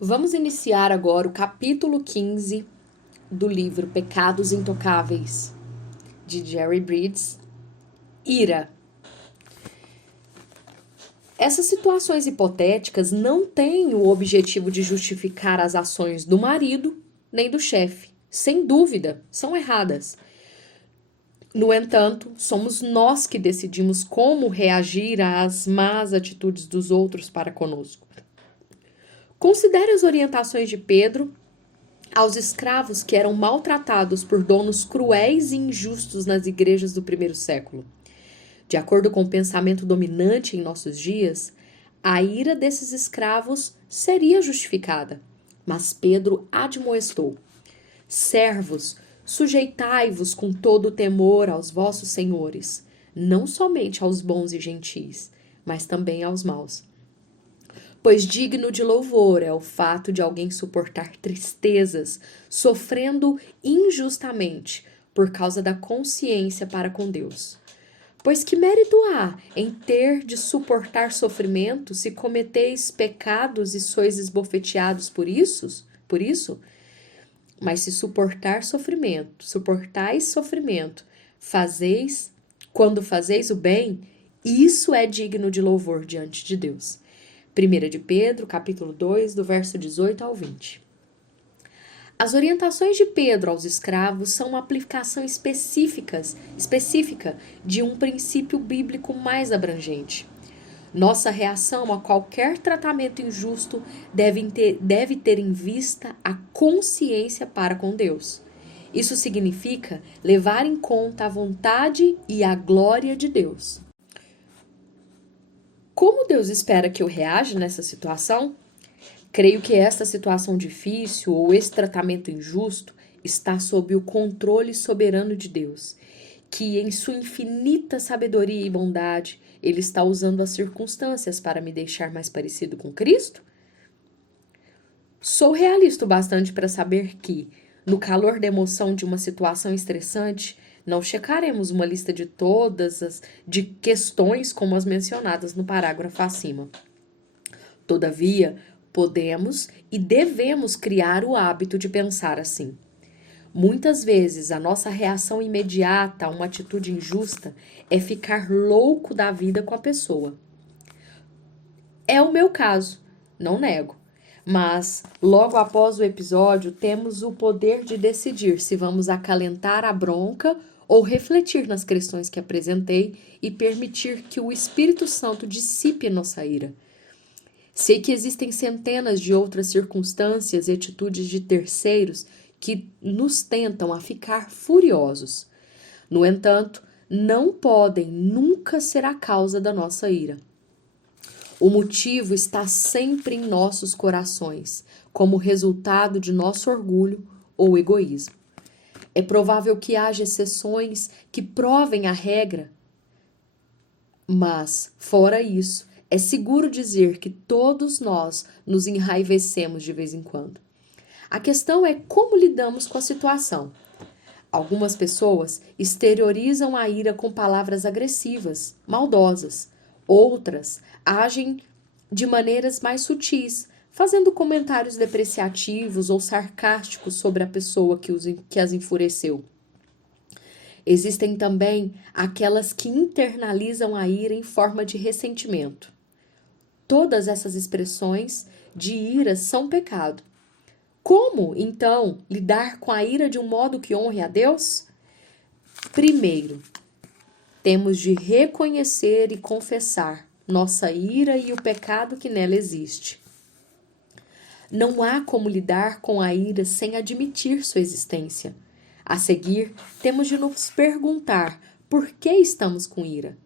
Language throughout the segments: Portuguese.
Vamos iniciar agora o capítulo 15 do livro Pecados Intocáveis, de Jerry Bridges, Ira. Essas situações hipotéticas não têm o objetivo de justificar as ações do marido nem do chefe. Sem dúvida, são erradas. No entanto, somos nós que decidimos como reagir às más atitudes dos outros para conosco. Considere as orientações de Pedro aos escravos que eram maltratados por donos cruéis e injustos nas igrejas do primeiro século. De acordo com o pensamento dominante em nossos dias, a ira desses escravos seria justificada. Mas Pedro admoestou: servos, sujeitai-vos com todo o temor aos vossos senhores, não somente aos bons e gentis, mas também aos maus. Pois digno de louvor é o fato de alguém suportar tristezas, sofrendo injustamente, por causa da consciência para com Deus. Pois que mérito há em ter de suportar sofrimento se cometeis pecados e sois esbofeteados por isso? Mas se suportais sofrimento, quando fazeis o bem, isso é digno de louvor diante de Deus. 1 de Pedro, capítulo 2, do verso 18 ao 20. As orientações de Pedro aos escravos são uma aplicação específica de um princípio bíblico mais abrangente. Nossa reação a qualquer tratamento injusto deve ter em vista a consciência para com Deus. Isso significa levar em conta a vontade e a glória de Deus. Como Deus espera que eu reaja nessa situação? Creio que esta situação difícil ou esse tratamento injusto está sob o controle soberano de Deus, que em sua infinita sabedoria e bondade, Ele está usando as circunstâncias para me deixar mais parecido com Cristo? Sou realista o bastante para saber que, no calor da emoção de uma situação estressante, não checaremos uma lista de todas as questões como as mencionadas no parágrafo acima. Todavia, podemos e devemos criar o hábito de pensar assim. Muitas vezes, a nossa reação imediata a uma atitude injusta é ficar louco da vida com a pessoa. É o meu caso, não nego. Mas, logo após o episódio, temos o poder de decidir se vamos acalentar a bronca ou refletir nas questões que apresentei e permitir que o Espírito Santo dissipe nossa ira. Sei que existem centenas de outras circunstâncias e atitudes de terceiros que nos tentam a ficar furiosos. No entanto, não podem nunca ser a causa da nossa ira. O motivo está sempre em nossos corações, como resultado de nosso orgulho ou egoísmo. É provável que haja exceções que provem a regra, mas, fora isso, é seguro dizer que todos nós nos enraivecemos de vez em quando. A questão é como lidamos com a situação. Algumas pessoas exteriorizam a ira com palavras agressivas, maldosas. Outras agem de maneiras mais sutis, fazendo comentários depreciativos ou sarcásticos sobre a pessoa que as enfureceu. Existem também aquelas que internalizam a ira em forma de ressentimento. Todas essas expressões de ira são pecado. Como, então, lidar com a ira de um modo que honre a Deus? Primeiro, temos de reconhecer e confessar nossa ira e o pecado que nela existe. Não há como lidar com a ira sem admitir sua existência. A seguir, temos de nos perguntar por que estamos com ira.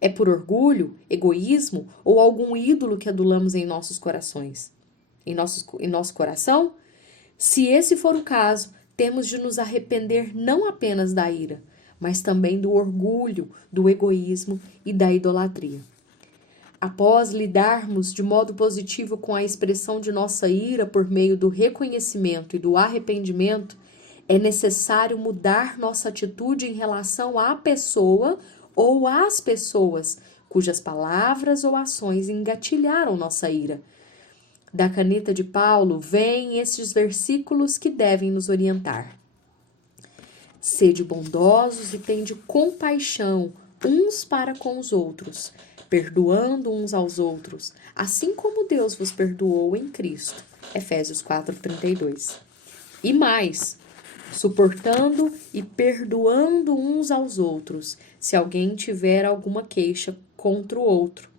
É por orgulho, egoísmo ou algum ídolo que adulamos em nossos corações? Em nosso coração? Se esse for o caso, temos de nos arrepender não apenas da ira, mas também do orgulho, do egoísmo e da idolatria. Após lidarmos de modo positivo com a expressão de nossa ira por meio do reconhecimento e do arrependimento, é necessário mudar nossa atitude em relação à pessoa ou às pessoas cujas palavras ou ações engatilharam nossa ira. da caneta de Paulo, vêm estes versículos que devem nos orientar. Sede bondosos e tende compaixão uns para com os outros, perdoando uns aos outros, assim como Deus vos perdoou em Cristo. Efésios 4:32. E mais, suportando e perdoando uns aos outros, se alguém tiver alguma queixa contra o outro.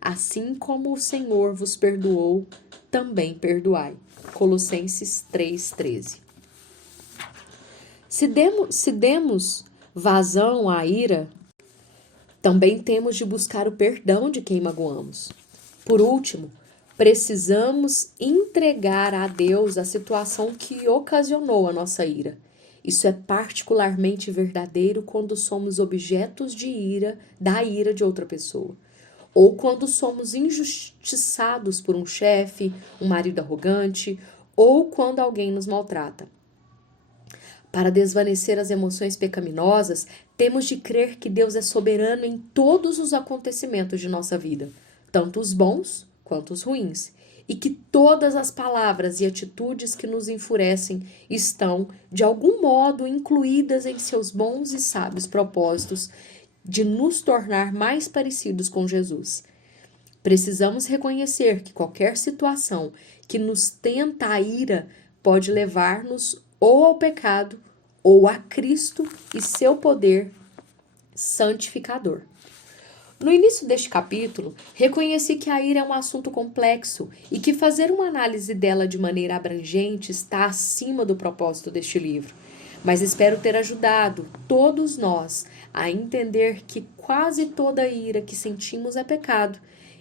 Assim como o Senhor vos perdoou, também perdoai. Colossenses 3:13. Se demos vazão à ira, também temos de buscar o perdão de quem magoamos. Por último, precisamos entregar a Deus a situação que ocasionou a nossa ira. Isso é particularmente verdadeiro quando somos objetos de ira, da ira de outra pessoa. Ou quando somos injustiçados por um chefe, um marido arrogante, ou quando alguém nos maltrata. Para desvanecer as emoções pecaminosas, temos de crer que Deus é soberano em todos os acontecimentos de nossa vida, tanto os bons quanto os ruins, e que todas as palavras e atitudes que nos enfurecem estão, de algum modo, incluídas em seus bons e sábios propósitos de nos tornar mais parecidos com Jesus. Precisamos reconhecer que qualquer situação que nos tenta a ira pode levar-nos ou ao pecado ou a Cristo e seu poder santificador. No início deste capítulo, reconheci que a ira é um assunto complexo e que fazer uma análise dela de maneira abrangente está acima do propósito deste livro. Mas espero ter ajudado todos nós a entender que quase toda ira que sentimos é pecado,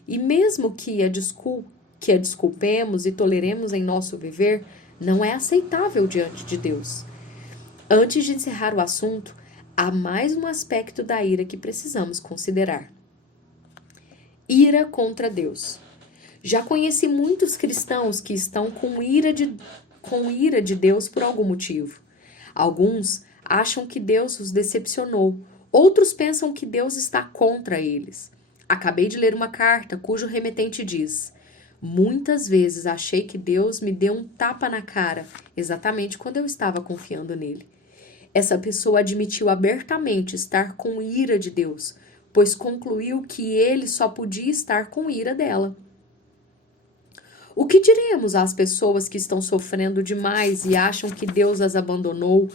e mesmo que a desculpemos e toleremos em nosso viver, não é aceitável diante de Deus. Antes de encerrar o assunto, há mais um aspecto da ira que precisamos considerar. Ira contra Deus. Já conheci muitos cristãos que estão com ira de Deus por algum motivo. Alguns acham que Deus os decepcionou, outros pensam que Deus está contra eles. Acabei de ler uma carta cujo remetente diz: muitas vezes achei que Deus me deu um tapa na cara, exatamente quando eu estava confiando nele. Essa pessoa admitiu abertamente estar com ira de Deus, pois concluiu que ele só podia estar com ira dela. O que diremos às pessoas que estão sofrendo demais e acham que Deus as abandonou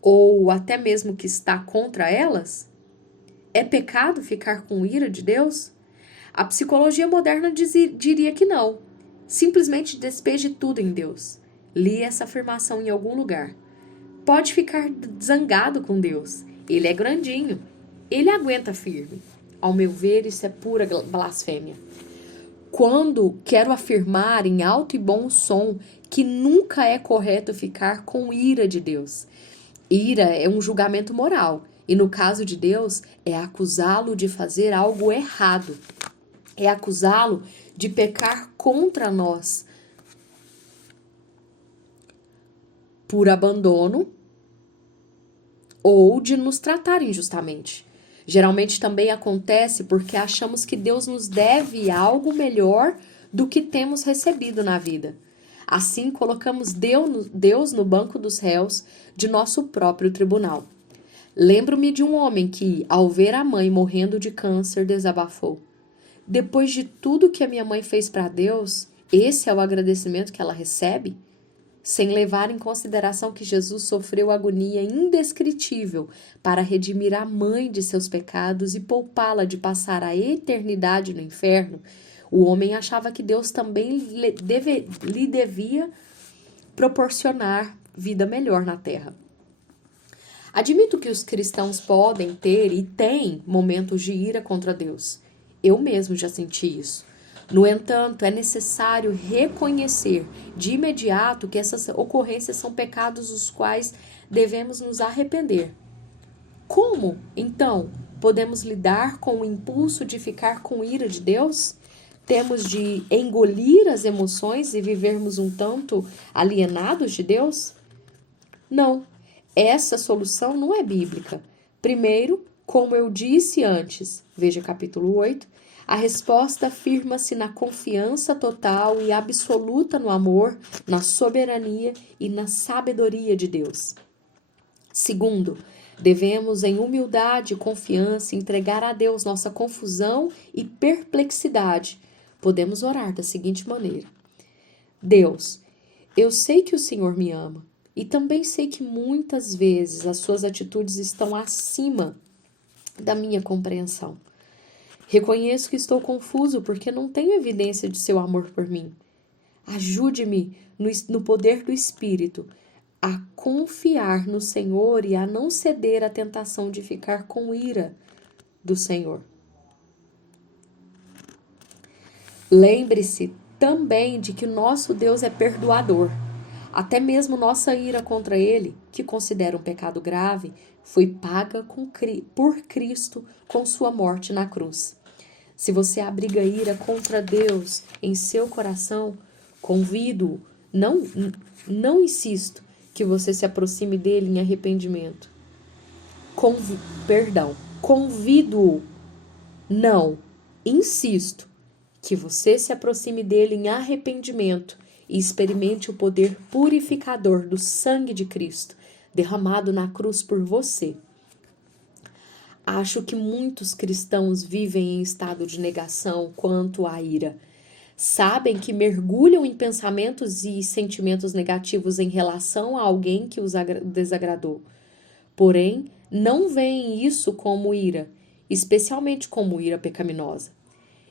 ou até mesmo que está contra elas? É pecado ficar com ira de Deus? A psicologia moderna diria que não. Simplesmente despeje tudo em Deus. Li essa afirmação em algum lugar. Pode ficar zangado com Deus. Ele é grandinho. Ele aguenta firme. Ao meu ver, isso é pura blasfêmia. Quando quero afirmar em alto e bom som que nunca é correto ficar com ira de Deus. Ira é um julgamento moral. E no caso de Deus, é acusá-lo de fazer algo errado. É acusá-lo de pecar contra nós por abandono ou de nos tratar injustamente. Geralmente também acontece porque achamos que Deus nos deve algo melhor do que temos recebido na vida. Assim, colocamos Deus no banco dos réus de nosso próprio tribunal. Lembro-me de um homem que, ao ver a mãe morrendo de câncer, desabafou: depois de tudo que a minha mãe fez para Deus, esse é o agradecimento que ela recebe? Sem levar em consideração que Jesus sofreu agonia indescritível para redimir a mãe de seus pecados e poupá-la de passar a eternidade no inferno, o homem achava que Deus também lhe devia proporcionar vida melhor na terra. Admito que os cristãos podem ter e têm momentos de ira contra Deus. Eu mesmo já senti isso. No entanto, é necessário reconhecer de imediato que essas ocorrências são pecados dos quais devemos nos arrepender. Como, então, podemos lidar com o impulso de ficar com ira de Deus? Temos de engolir as emoções e vivermos um tanto alienados de Deus? Não. Essa solução não é bíblica. Primeiro, como eu disse antes, veja capítulo 8, A resposta firma-se na confiança total e absoluta no amor, na soberania e na sabedoria de Deus. Segundo, devemos, em humildade e confiança, entregar a Deus nossa confusão e perplexidade. Podemos orar da seguinte maneira: Deus, eu sei que o Senhor me ama e também sei que muitas vezes as suas atitudes estão acima da minha compreensão. Reconheço que estou confuso porque não tenho evidência de seu amor por mim. Ajude-me no poder do Espírito a confiar no Senhor e a não ceder à tentação de ficar com ira do Senhor. Lembre-se também de que o nosso Deus é perdoador. Até mesmo nossa ira contra Ele, que considera um pecado grave, foi paga por Cristo com sua morte na cruz. Se você abriga ira contra Deus em seu coração, convido-o, não insisto que você se aproxime dele em arrependimento. Convido-o, não, insisto que você se aproxime dele em arrependimento e experimente o poder purificador do sangue de Cristo, derramado na cruz por você. Acho que muitos cristãos vivem em estado de negação quanto à ira. Sabem que mergulham em pensamentos e sentimentos negativos em relação a alguém que os desagradou. Porém, não veem isso como ira, especialmente como ira pecaminosa.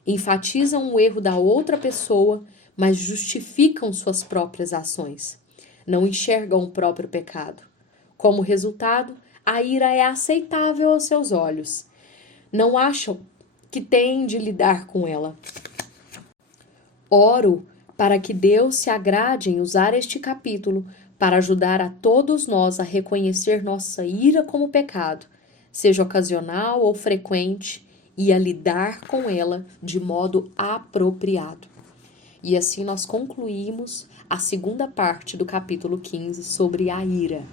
Enfatizam o erro da outra pessoa, mas justificam suas próprias ações. Não enxergam o próprio pecado. Como resultado, a ira é aceitável aos seus olhos. Não acham que têm de lidar com ela. Oro para que Deus se agrade em usar este capítulo para ajudar a todos nós a reconhecer nossa ira como pecado, seja ocasional ou frequente, e a lidar com ela de modo apropriado. E assim nós concluímos a segunda parte do capítulo 15 sobre a ira.